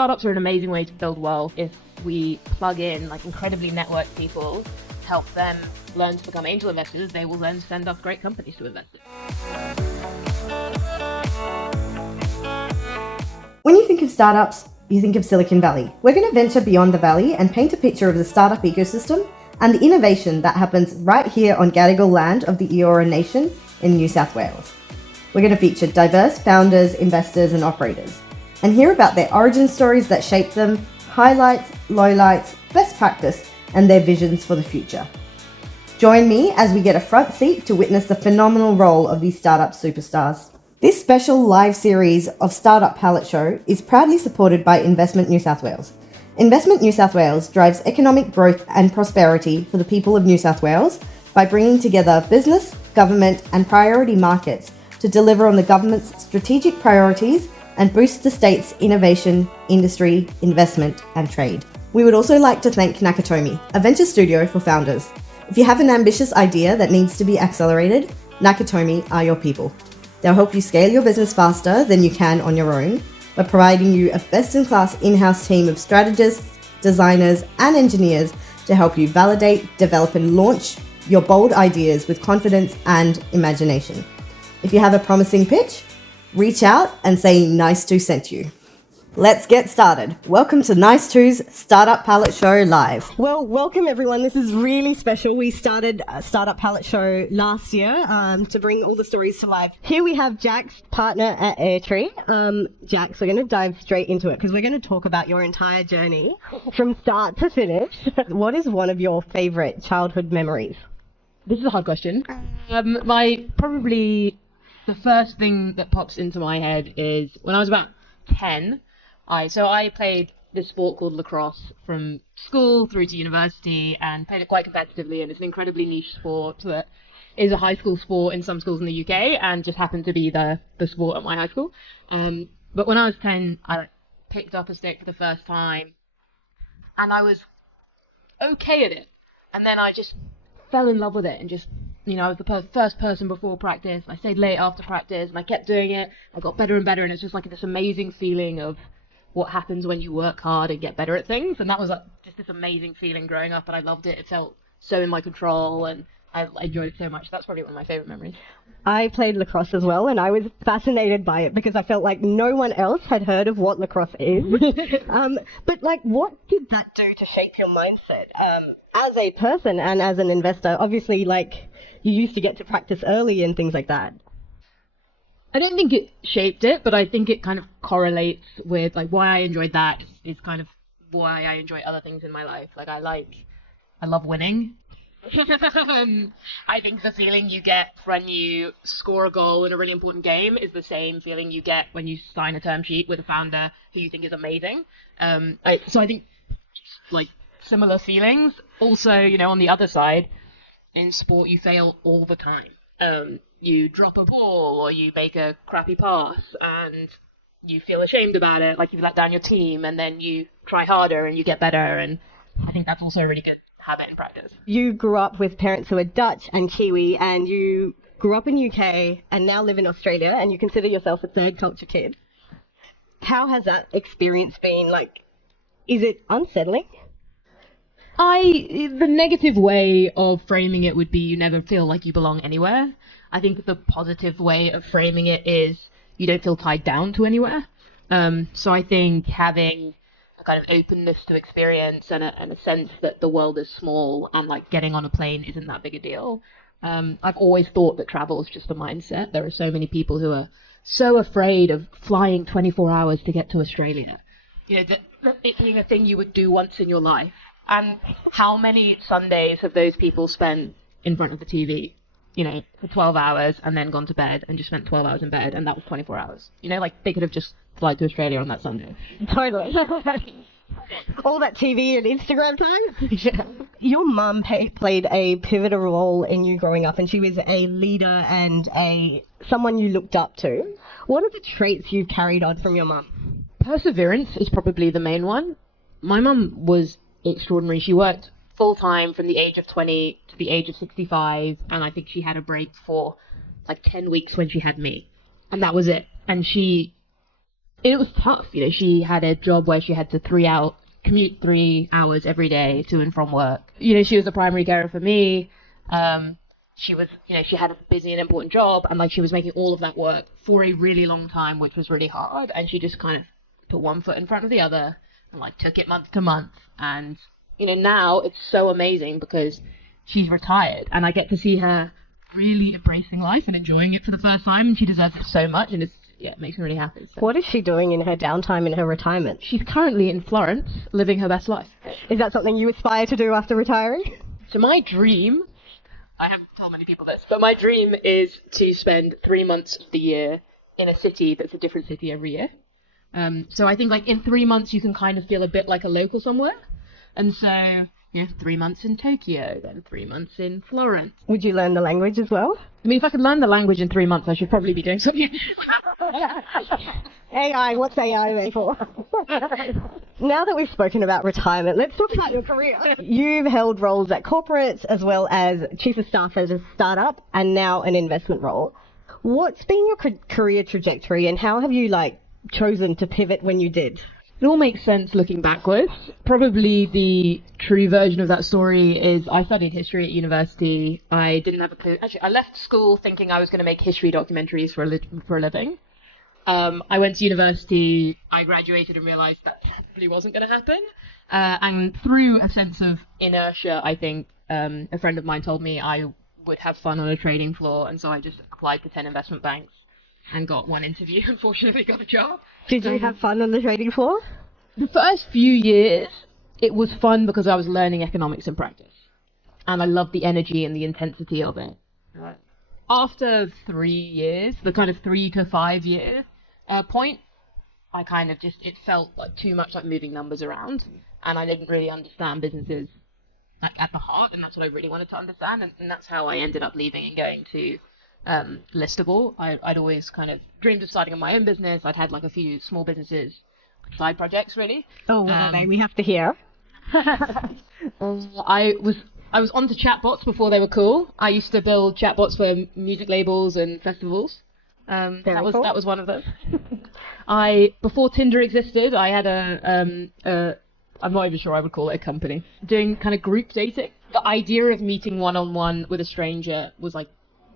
startups are an amazing way to build wealth if we plug in like incredibly networked people, help them learn to become angel investors. They will then send us great companies to invest in. When you think of startups, you think of Silicon Valley. We're going to venture beyond the valley and paint a picture of the startup ecosystem and the innovation that happens right here on Gadigal land of the Eora Nation in New South Wales. We're going to feature diverse founders, investors and operators and hear about their origin stories that shaped them, highlights, lowlights, best practice and their visions for the future. Join me as we get a front seat to witness the phenomenal role of these startup superstars. This special live series of Startup Palette Show is proudly supported by Investment New South Wales. Investment New South Wales drives economic growth and prosperity for the people of New South Wales by bringing together business, government and priority markets to deliver on the government's strategic priorities and boost the state's innovation, industry, investment and trade. We would also like to thank Nakatomi, a venture studio for founders. If you have an ambitious idea that needs to be accelerated, Nakatomi are your people. They'll help you scale your business faster than you can on your own by providing you a best-in-class in-house team of strategists, designers, and engineers to help you validate, develop, and launch your bold ideas with confidence and imagination. If you have a promising pitch, reach out and say NiceTo sent you. Let's get started. Welcome to NiceTo's Startup Palette Show Live. Well, welcome everyone. This is really special. We started a Startup Palette Show last year to bring all the stories to life. Here we have Jack's partner at AirTree. Jack, so we're going to dive straight into it because we're going to talk about your entire journey from start to finish. What is one of your favorite childhood memories? This is a hard question. Probably the first thing that pops into my head is when I was about 10. I played this sport called Lacrosse from school through to university and played it quite competitively, and it's an incredibly niche sport that is a high school sport in some schools in the UK and just happened to be the sport at my high school. But when I was 10, I picked up a stick for the first time and I was okay at it. And then I just fell in love with it and just, I was the first person before practice. I stayed late after practice and I kept doing it. I got better and better, and it's just like this amazing feeling of what happens when you work hard and get better at things. And that was just this amazing feeling growing up, and I loved it. It felt so in my control and I enjoyed it so much. That's probably one of my favorite memories. I played lacrosse as well, and I was fascinated by it because I felt like no one else had heard of what lacrosse is. But what did that do to shape your mindset as a person and as an investor? Obviously, you used to get to practice early and things like that. I don't think it shaped it, but I think it kind of correlates with why I enjoyed that is kind of why I enjoy other things in my life. I love winning. I think the feeling you get when you score a goal in a really important game is the same feeling you get when you sign a term sheet with a founder who you think is amazing. So I think similar feelings. Also, on the other side, in sport you fail all the time. You drop a ball or you make a crappy pass and you feel ashamed about it, like you've let down your team, and then you try harder and you get better. And I think that's also a really good habit in practice. You grew up with parents who are Dutch and Kiwi, and you grew up in UK and now live in Australia, and you consider yourself a third culture kid. How has that experience been? Is it unsettling? The negative way of framing it would be you never feel like you belong anywhere. I think the positive way of framing it is you don't feel tied down to anywhere. So I think having a kind of openness to experience and a sense that the world is small and getting on a plane isn't that big a deal. I've always thought that travel is just a mindset. There are so many people who are so afraid of flying 24 hours to get to Australia. That it being a thing you would do once in your life. And how many Sundays have those people spent in front of the TV, for 12 hours and then gone to bed and just spent 12 hours in bed, and that was 24 hours. They could have just fly to Australia on that Sunday. Totally. All that TV and Instagram time? Yeah. Your mum played a pivotal role in you growing up, and she was a leader and someone you looked up to. What are the traits you've carried on from your mum? Perseverance is probably the main one. My mum was extraordinary. She worked full-time from the age of 20 to the age of 65, and I think she had a break for 10 weeks when she had me, and that was it. And she it was tough. You know, she had a job where she had to commute 3 hours every day to and from work. You know, she was a primary carer for me. She was, you know, she had a busy and important job, and like she was making all of that work for a really long time, which was really hard. And she just kind of put one foot in front of the other and like took it month to month. And you know, now it's so amazing because she's retired, and I get to see her really embracing life and enjoying it for the first time, and she deserves it so much, and it makes me really happy. So. What is she doing in her downtime, in her retirement? She's currently in Florence, living her best life. Is that something you aspire to do after retiring? So my dream, I haven't told many people this, but my dream is to spend 3 months of the year in a city that's a different city every year. So I think like in 3 months you can kind of feel a bit like a local somewhere. And so, you know, 3 months in Tokyo, then 3 months in Florence. Would you learn the language as well? I mean, if I could learn the language in 3 months, I should probably be doing something. AI, what's AI made for? Now that we've spoken about retirement, let's talk about your career. You've held roles at corporates as well as chief of staff at a startup and now an investment role. What's been your career trajectory and how have you chosen to pivot when you did? It all makes sense looking backwards. Probably the true version of that story is I studied history at university. I didn't have a clue. Actually, I left school thinking I was going to make history documentaries for a living. I went to university, I graduated and realised that probably wasn't going to happen. And through a sense of inertia, I think, a friend of mine told me I would have fun on a trading floor, and so I just applied to 10 investment banks and got one interview. Unfortunately, got a job. Did you have fun on the trading floor? The first few years, it was fun because I was learning economics in practice. And I loved the energy and the intensity of it. Right. After 3 years, the kind of 3 to 5 year point, I kind of it felt like too much like moving numbers around. And I didn't really understand businesses like at the heart. And that's what I really wanted to understand. And that's how I ended up leaving and going to Listable. I'd always kind of dreamed of starting my own business. I'd had like a few small businesses, side projects really. Oh, what are they? We have to hear. I was onto chatbots before they were cool. I used to build chatbots for music labels and festivals. That was one of them. Before Tinder existed, I had I'm not even sure I would call it a company, doing kind of group dating. The idea of meeting one-on-one with a stranger was like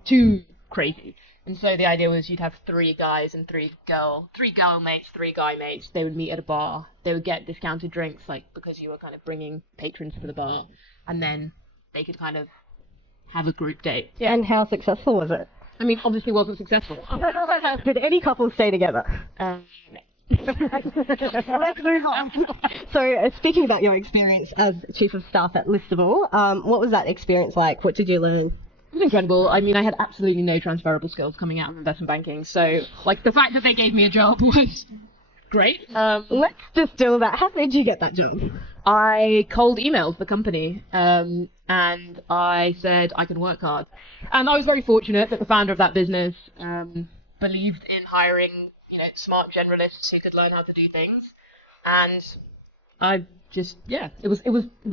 too crazy. And so the idea was you'd have 3 guys and 3 girl mates, 3 guy mates. They would meet at a bar. They would get discounted drinks, like because you were kind of bringing patrons to the bar, and then they could kind of have a group date. Yeah. And how successful was it? I mean, obviously wasn't successful. Did any couples stay together? No. Let's move on. So, speaking about your experience as chief of staff at Listable, what was that experience like? What did you learn? It was incredible. I mean, I had absolutely no transferable skills coming out of investment banking, so like the fact that they gave me a job was great. Let's distill that. How did you get that job? I cold emailed the company, and I said I could work hard. And I was very fortunate that the founder of that business believed in hiring, you know, smart generalists who could learn how to do things. And I just, it was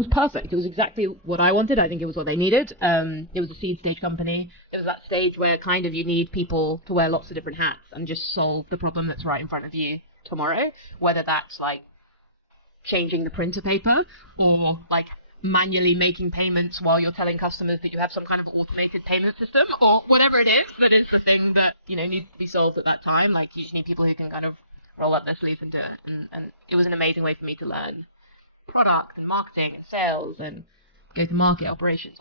perfect. It was exactly what I wanted. I think it was what they needed. It was a seed stage company. It was that stage where kind of you need people to wear lots of different hats and just solve the problem that's right in front of you tomorrow, whether that's like changing the printer paper or like manually making payments while you're telling customers that you have some kind of automated payment system, or whatever it is that is the thing that, you know, needs to be solved at that time. Like you just need people who can kind of roll up their sleeves and do it. And it was an amazing way for me to learn product and marketing and sales and go to market operations.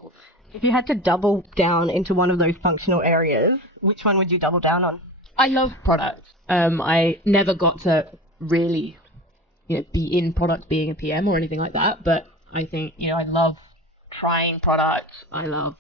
If you had to double down into one of those functional areas, which one would you double down on? I love product. I never got to really, you know, be in product being a PM or anything like that, but I think, you know, I love trying products. I love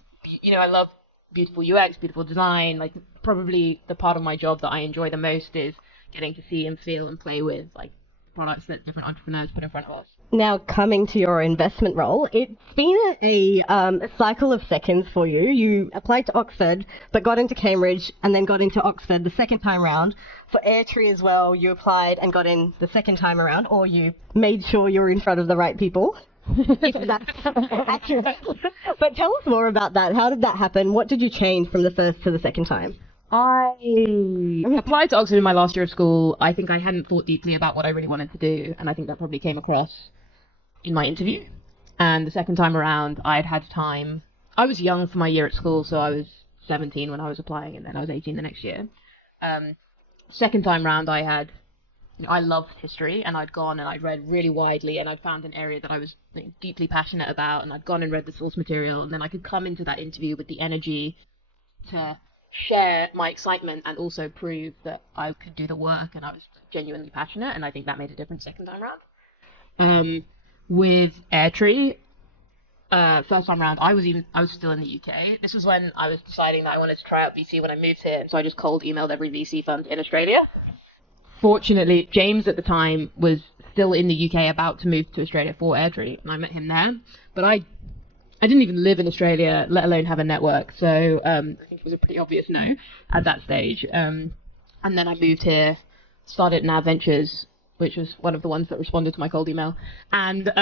beautiful UX, beautiful design. Like probably the part of my job that I enjoy the most is getting to see and feel and play with like products that different entrepreneurs put in front of us. Now, coming to your investment role, it's been a cycle of seconds for you. You applied to Oxford, but got into Cambridge and then got into Oxford the second time around. For AirTree as well, you applied and got in the second time around, or you made sure you were in front of the right people. If that's accurate. But tell us more about that. How did that happen? What did you change from the first to the second time? I applied to Oxford in my last year of school. I think I hadn't thought deeply about what I really wanted to do, and I think that probably came across in my interview. And the second time around, I'd had time. I was young for my year at school, so I was 17 when I was applying, and then I was 18 the next year. Second time round, I loved history, and I'd gone and I'd read really widely, and I'd found an area that I was deeply passionate about, and I'd gone and read the source material, and then I could come into that interview with the energy to share my excitement and also prove that I could do the work and I was genuinely passionate, and I think that made a difference second time round. With AirTree, first time round, I was still in the UK. This was when I was deciding that I wanted to try out VC when I moved here, so I just cold emailed every VC fund in Australia. Fortunately, James at the time was still in the UK about to move to Australia for AirTree, and I met him there. But I didn't even live in Australia, let alone have a network, so I think it was a pretty obvious no at that stage. And then I moved here, started NiceTo Ventures, which was one of the ones that responded to my cold email, and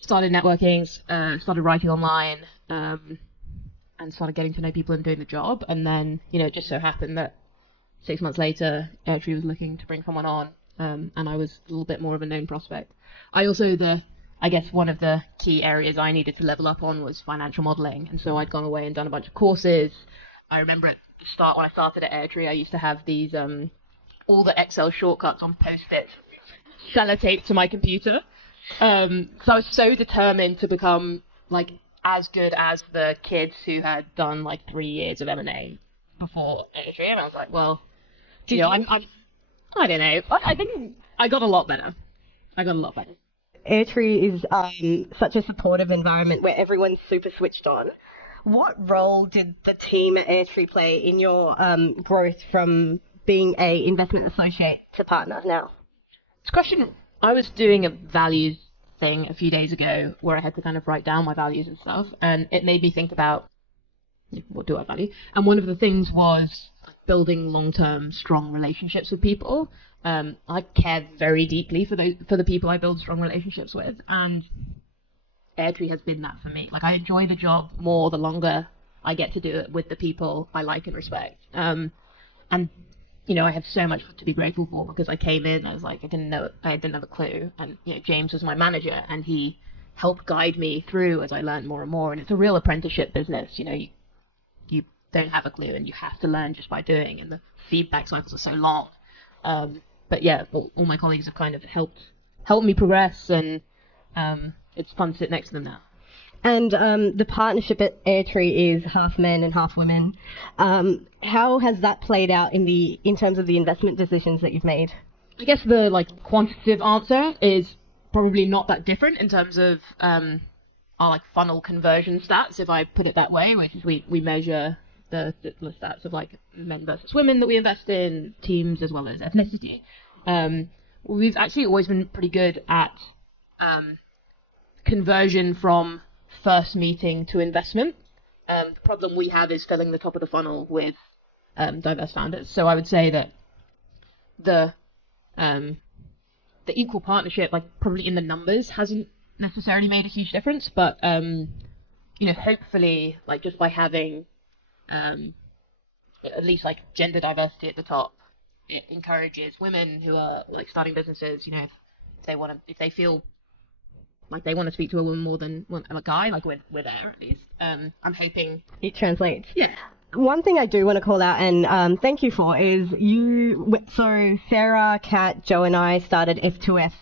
started networking, started writing online, and started getting to know people and doing the job. And then, it just so happened that 6 months later, AirTree was looking to bring someone on, and I was a little bit more of a known prospect. I guess one of the key areas I needed to level up on was financial modeling, and so I'd gone away and done a bunch of courses. I remember at the start, when I started at AirTree, I used to have these all the Excel shortcuts on Post-it sellotaped to my computer. So I was so determined to become as good as the kids who had done 3 years of M&A before AirTree, and I was like, well, I don't know. I think I got a lot better. AirTree is such a supportive environment where everyone's super switched on. What role did the team at AirTree play in your growth from being a investment associate to partner now? It's a question. I was doing a values thing a few days ago where I had to kind of write down my values and stuff, and it made me think about what do I value. And one of the things was building long-term, strong relationships with people. I care very deeply for the people I build strong relationships with, and AirTree has been that for me. I enjoy the job more the longer I get to do it with the people I like and respect. And I have so much to be grateful for, because I came in, I was like, I didn't have a clue, and James was my manager, and he helped guide me through as I learned more and more. And it's a real apprenticeship business. You don't have a clue, and you have to learn just by doing, and the feedback cycles are so long. But yeah, all my colleagues have kind of helped me progress, and it's fun to sit next to them now. And the partnership at AirTree is half men and half women. How has that played out in terms of the investment decisions that you've made? I guess the quantitative answer is probably not that different in terms of our funnel conversion stats, if I put it that way, which is we measure the stats of men versus women that we invest in, teams as well as ethnicity. We've actually always been pretty good at conversion from first meeting to investment. The problem we have is filling the top of the funnel with diverse founders. So I would say that the equal partnership, probably in the numbers, hasn't necessarily made a huge difference, but hopefully, just by having at least gender diversity at the top, it encourages women who are starting businesses, if they feel like they want to speak to a woman more than a guy, we're there at least. I'm hoping it translates. Yeah. One thing I do want to call out and thank you for is so Sarah, Kat, Joe and I started F2F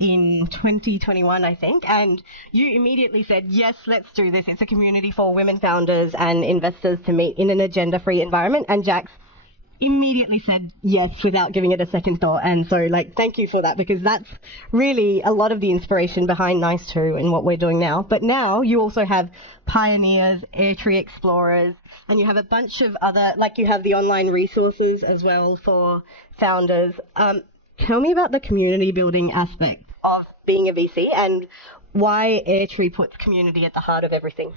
in 2021, I think, and you immediately said, yes, let's do this. It's a community for women founders and investors to meet in an agenda-free environment. And Jax immediately said yes without giving it a second thought. And so, thank you for that, because that's really a lot of the inspiration behind NiceTo and what we're doing now. But now you also have Pioneers, AirTree Explorers, and you have a bunch of other, you have the online resources as well for founders. Tell me about the community building aspect of being a VC and why AirTree puts community at the heart of everything.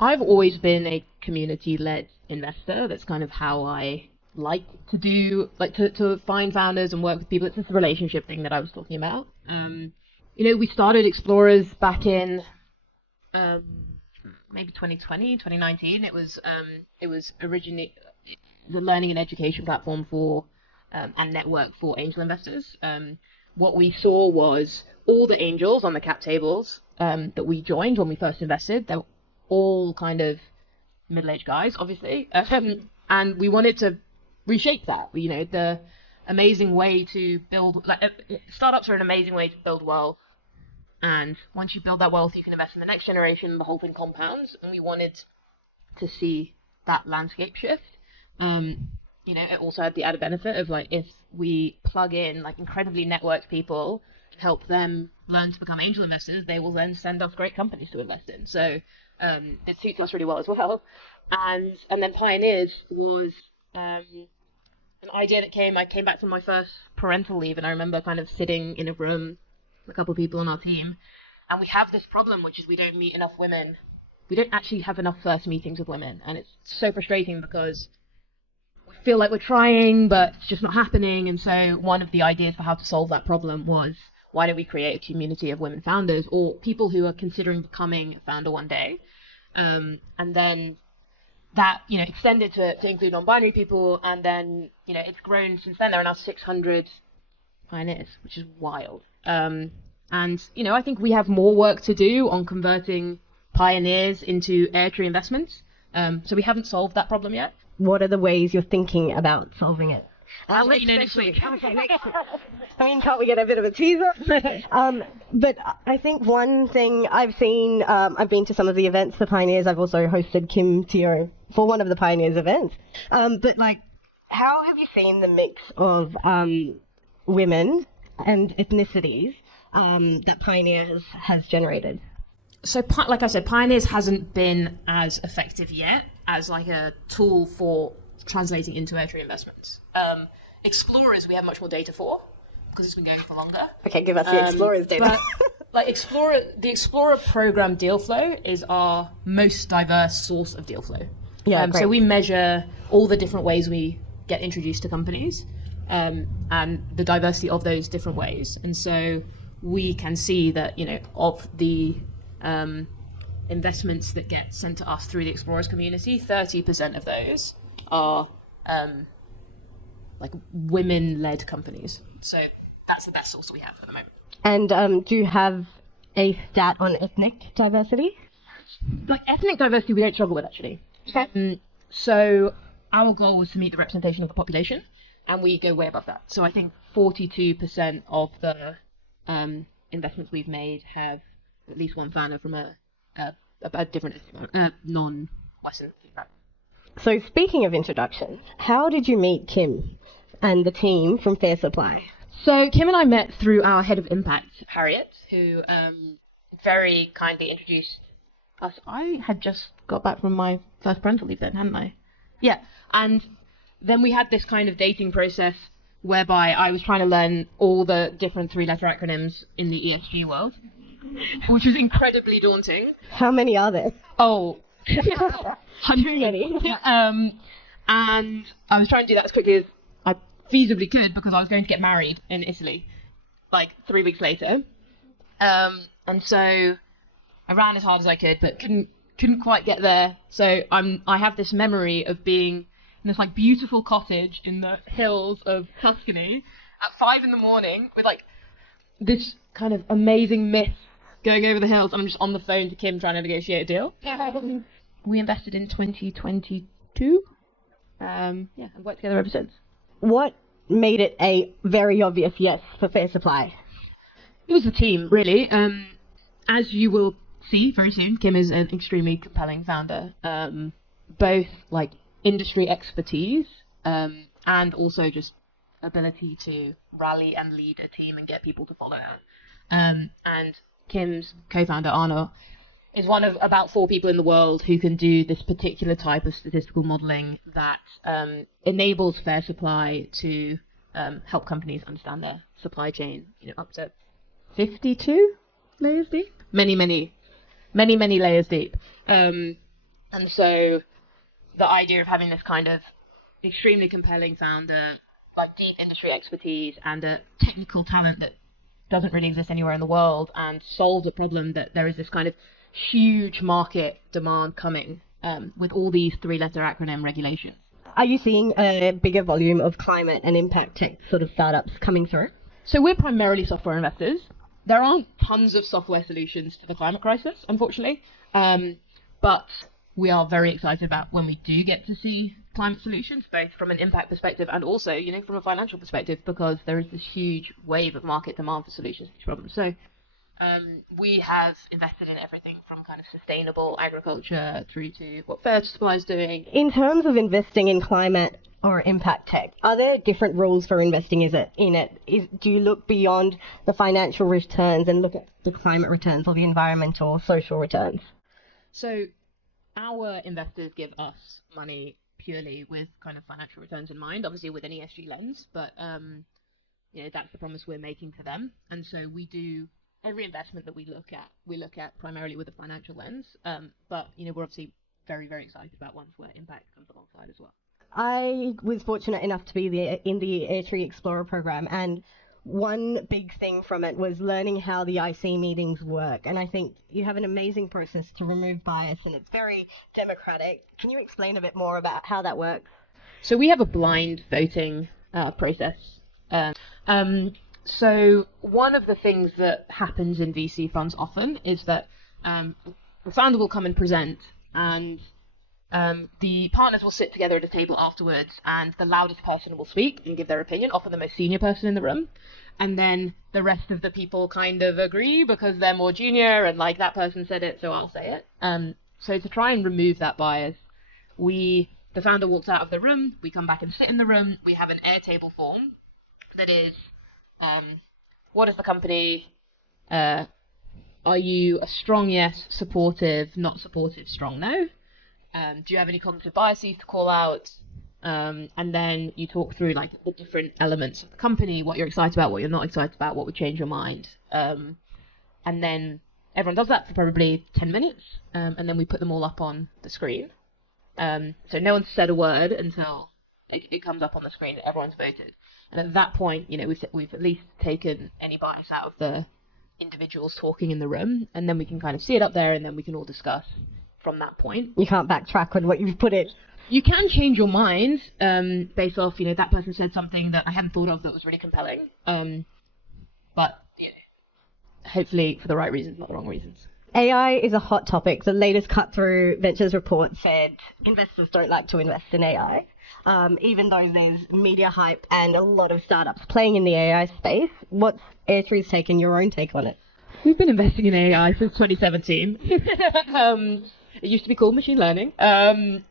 I've always been a community-led investor. That's kind of how I like to do, to find founders and work with people. It's this relationship thing that I was talking about. We started Explorers back in, maybe 2020, 2019. It was originally the learning and education platform for and network for angel investors. What we saw was all the angels on the cap tables that we joined when we first invested. They were all kind of middle-aged guys, obviously, and we wanted to reshape that. The amazing way to build, startups are an amazing way to build wealth, and once you build that wealth, you can invest in the next generation. The whole thing compounds, and we wanted to see that landscape shift. It also had the added benefit of if we plug in incredibly networked people and help them learn to become angel investors, they will then send us great companies to invest in. So it suits us really well as well. And then Pioneers was an idea that I came back from my first parental leave, and I remember kind of sitting in a room with a couple of people on our team, and we have this problem, which is we don't meet enough women. We don't actually have enough first meetings with women, and it's so frustrating because we feel like we're trying, but it's just not happening. And so one of the ideas for how to solve that problem was, why don't we create a community of women founders or people who are considering becoming a founder one day? And then that extended to include non-binary people, and then it's grown since then. There are now 600 pioneers, which is wild. And I think we have more work to do on converting pioneers into AirTree investments. So we haven't solved that problem yet. What are the ways you're thinking about solving it? I'll let you know next week. Okay, next week. I mean, can't we get a bit of a teaser? But I think one thing I've seen, I've been to some of the events for Pioneers. I've also hosted Kim Teo for one of the Pioneers events. But how have you seen the mix of women and ethnicities that Pioneers has generated? So, like I said, Pioneers hasn't been as effective yet as a tool for translating into AirTree investments. Explorers, we have much more data for because it's been going for longer. Okay, give us the Explorers data. But the Explorer program deal flow is our most diverse source of deal flow. Yeah, great. So we measure all the different ways we get introduced to companies and the diversity of those different ways. And so we can see that, of the investments that get sent to us through the Explorers community, 30% of those are women-led companies. So that's the best source we have at the moment. And do you have a stat on ethnic diversity? Ethnic diversity we don't struggle with, actually. Okay. So our goal was to meet the representation of the population, and we go way above that. So I think 42% of the investments we've made have at least one founder from a different non-Western background. So speaking of introductions, how did you meet Kim and the team from Fair Supply? So Kim and I met through our head of impact, Harriet, who very kindly introduced us. I had just got back from my first parental leave then, hadn't I? Yeah. And then we had this kind of dating process whereby I was trying to learn all the different three-letter acronyms in the ESG world, which was incredibly daunting. How many are there? Oh, too many. And I was trying to do that as quickly as I feasibly could because I was going to get married in Italy 3 weeks later. And so I ran as hard as I could, but couldn't quite get there. So I have this memory of being in this beautiful cottage in the hills of Tuscany at 5 a.m. with this kind of amazing mist going over the hills, and I'm just on the phone to Kim trying to negotiate a deal. We invested in 2022. And worked together ever since. What made it a very obvious yes for Fair Supply? It was the team, really. As you will see very soon, Kim is an extremely compelling founder. Both industry expertise and also just ability to rally and lead a team and get people to follow her. And Kim's co-founder, Arno, is one of about 4 people in the world who can do this particular type of statistical modeling that enables Fair Supply to help companies understand their supply chain, up to 52 layers deep. Many layers deep. And so the idea of having this kind of extremely compelling founder, deep industry expertise and a technical talent that doesn't really exist anywhere in the world, and solves a problem that there is this kind of huge market demand coming with all these three-letter acronym regulations. Are you seeing a bigger volume of climate and impact tech sort of startups coming through? So we're primarily software investors. There aren't tons of software solutions to the climate crisis, unfortunately, but we are very excited about when we do get to see climate solutions, both from an impact perspective and also, you know, from a financial perspective, because there is this huge wave of market demand for solutions to these problems. So we have invested in everything from kind of sustainable agriculture through to what Fair Supply is doing. In terms of investing in climate or impact tech, are there different rules for investing do you look beyond the financial returns and look at the climate returns or the environmental or social returns? So our investors give us money purely with kind of financial returns in mind, obviously with an ESG lens, but you know, that's the promise we're making to them. And so we do every investment that we look at primarily with a financial lens, but you know, we're obviously very, very excited about ones where impact comes alongside as well. I was fortunate enough to be in the AirTree Explorer program, and one big thing from it was learning how the IC meetings work. And I think you have an amazing process to remove bias, and it's very democratic. Can you explain a bit more about how that works? So we have a blind voting process. So one of the things that happens in VC funds often is that the founder will come and present, and the partners will sit together at a table afterwards, and the loudest person will speak and give their opinion, often the most senior person in the room. And then the rest of the people kind of agree because they're more junior and like that person said it, so I'll say it. So to try and remove that bias, the founder walks out of the room, we come back and sit in the room, we have an Airtable form that is, what is the company, are you a strong yes, supportive, not supportive, strong no? Do you have any cognitive biases to call out? And then you talk through like the different elements of the company, what you're excited about, what you're not excited about, what would change your mind. And then everyone does that for probably 10 minutes, and then we put them all up on the screen. So no one's said a word until it comes up on the screen that everyone's voted. And at that point, you know, we've at least taken any bias out of the individuals talking in the room, and then we can kind of see it up there, and then we can all discuss from that point. You can't backtrack on what you've put in. You can change your mind based off, you know, that person said something that I hadn't thought of that was really compelling. But, you know, hopefully for the right reasons, not the wrong reasons. AI is a hot topic. The latest cut-through Ventures report said investors don't like to invest in AI, even though there's media hype and a lot of startups playing in the AI space. What's AirTree's take and your own take on it? We've been investing in AI since 2017. It used to be called machine learning. I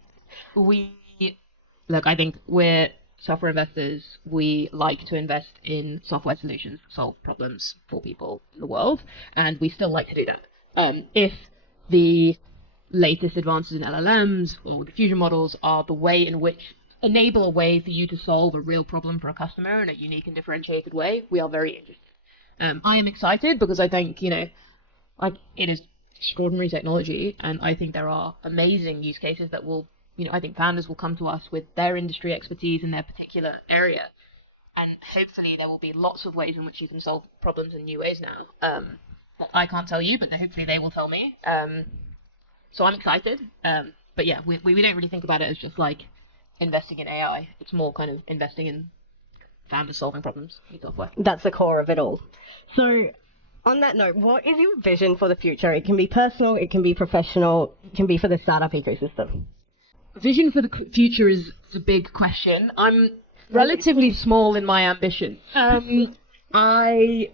think we're software investors. We like to invest in software solutions that solve problems for people in the world, and we still like to do that. If the latest advances in LLMs or diffusion models are the way in which enable a way for you to solve a real problem for a customer in a unique and differentiated way, we are very interested. I am excited because I think, you know, like it is extraordinary technology, and I think there are amazing use cases that will, you know, I think founders will come to us with their industry expertise in their particular area, and hopefully there will be lots of ways in which you can solve problems in new ways now. That I can't tell you, but hopefully they will tell me. So I'm excited. But yeah, we don't really think about it as just like investing in AI. It's more kind of investing in founders solving problems in software. That's the core of it all. So on that note, what is your vision for the future? It can be personal, it can be professional, it can be for the startup ecosystem. Vision for the future is a big question. I'm relatively small in my ambition. I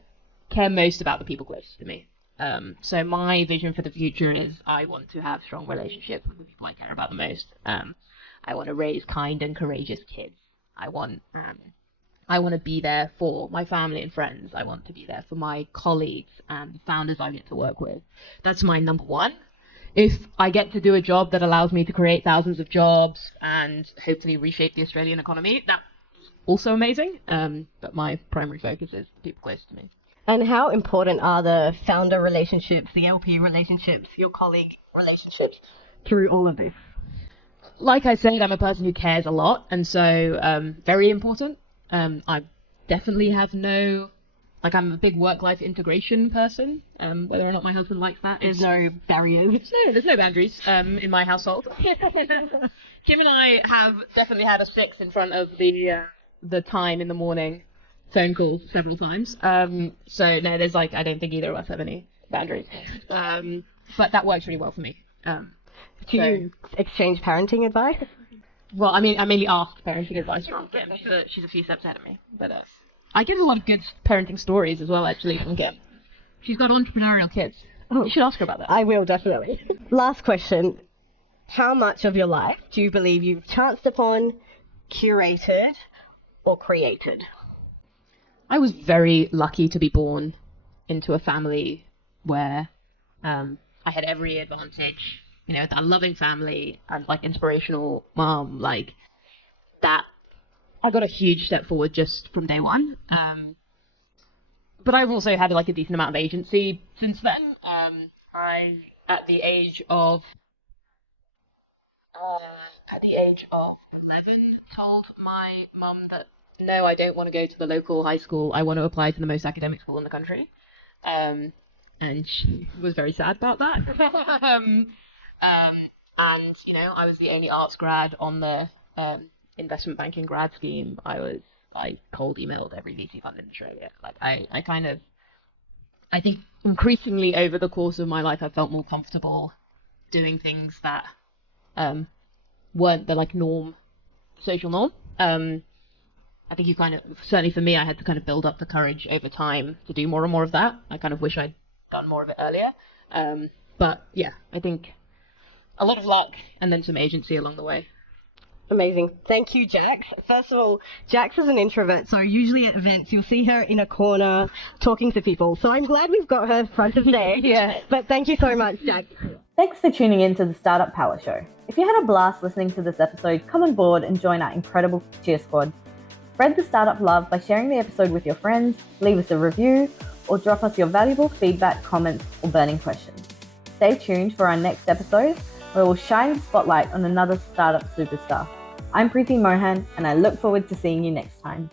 care most about the people closest to me. So my vision for the future is I want to have strong relationships with the people I care about the most. I want to raise kind and courageous kids. I want to be there for my family and friends. I want to be there for my colleagues and the founders I get to work with. That's my number one. If I get to do a job that allows me to create thousands of jobs and hopefully reshape the Australian economy, that's also amazing. But my primary focus is the people close to me. And how important are the founder relationships, the LP relationships, your colleague relationships through all of this? Like I said, I'm a person who cares a lot, and so very important. I definitely have no like I'm a big work-life integration person. Whether or not my husband likes that is There's no barriers. no, there's no boundaries in my household. Kim and I have definitely had a 6 in front of the time in the morning phone calls several times. So no, there's I don't think either of us have any boundaries. But that works really well for me. Do you exchange parenting advice? Well, I mean, I mainly ask parenting advice from Kim. She's a few steps ahead of me, but I get a lot of good parenting stories as well, actually, from Kim. She's got entrepreneurial kids. Oh, you should ask her about that. I will, definitely. Last question. How much of your life do you believe you've chanced upon, curated, or created? I was very lucky to be born into a family where I had every advantage. You know, a loving family and inspirational mom, that. I got a huge step forward just from day one. But I've also had a decent amount of agency since then. I at the age of 11 told my mum that no, I don't want to go to the local high school. I want to apply to the most academic school in the country. And she was very sad about that. And I was the only arts grad on the investment banking grad scheme. I cold emailed every VC fund in Australia. I think increasingly over the course of my life, I felt more comfortable doing things that weren't the norm, social norm. I think certainly for me, I had to kind of build up the courage over time to do more and more of that. I kind of wish I'd done more of it earlier. But yeah, I think a lot of luck and then some agency along the way. Amazing. Thank you, Jax. First of all, Jax is an introvert, so usually at events you'll see her in a corner talking to people. So I'm glad we've got her front of stage. Yeah. But thank you so much, Jax. Thanks for tuning in to the Startup Power Show. If you had a blast listening to this episode, come on board and join our incredible cheer squad. Spread the startup love by sharing the episode with your friends, leave us a review, or drop us your valuable feedback, comments, or burning questions. Stay tuned for our next episode, where we'll shine the spotlight on another startup superstar. I'm Preeti Mohan, and I look forward to seeing you next time.